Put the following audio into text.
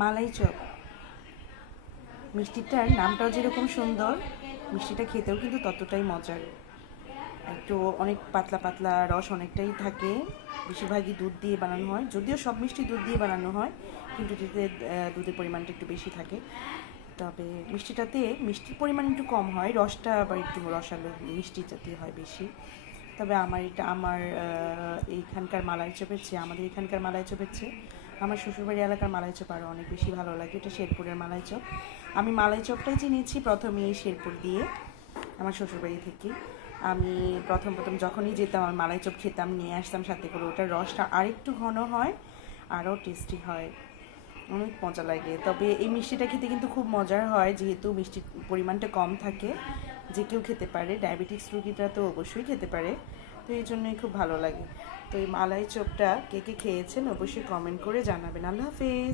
মালাই chop মিষ্টিটার নামটাও যেরকম সুন্দর, মিষ্টিটা খেতেও কিন্তু ততটাই মজার। একটু অনেক পাতলা পাতলা, রস অনেকটাই থাকে, বেশিরভাগই দুধ দিয়ে বানানো হয়, যদিও সব মিষ্টি দুধ দিয়ে বানানো হয়, কিন্তু এটাতে দুধের পরিমাণটা একটু বেশি থাকে। তবে মিষ্টির পরিমাণ একটু কম হয়, রসটা আবার একটু রসালো মিষ্টি জাতীয় হয় বেশি। তবে আমার এইখানকার মালাই চপের চেয়ে, আমাদের এখানকার মালাই চপের চেয়ে আমার শ্বশুরবাড়ি এলাকার মালাই চপ আরও অনেক বেশি ভালো লাগে। এটা শেরপুরের মালাই চপ। আমি মালাই চপটাই চিনেছি প্রথমে এই শেরপুর দিয়ে, আমার শ্বশুরবাড়ি থেকে। আমি প্রথম যখনই যেতাম আমার মালাই চপ খেতাম, নিয়ে আসতাম সাথে করে, ওটার রসটা আরেকটু ঘন হয়, আরও টেস্টি হয়, অনেক মজা লাগে। তবে এই মিষ্টিটা খেতে কিন্তু খুব মজার হয়, যেহেতু মিষ্টির পরিমাণটা কম থাকে, যে কেউ খেতে পারে, ডায়াবেটিক্স রোগীরা তো অবশ্যই খেতে পারে, তো এই জন্যই খুব ভালো লাগে। তো এই মালাই চপটা কে কে খেয়েছেন অবশ্যই কমেন্ট করে জানাবেন। আল্লাহ হাফেজ।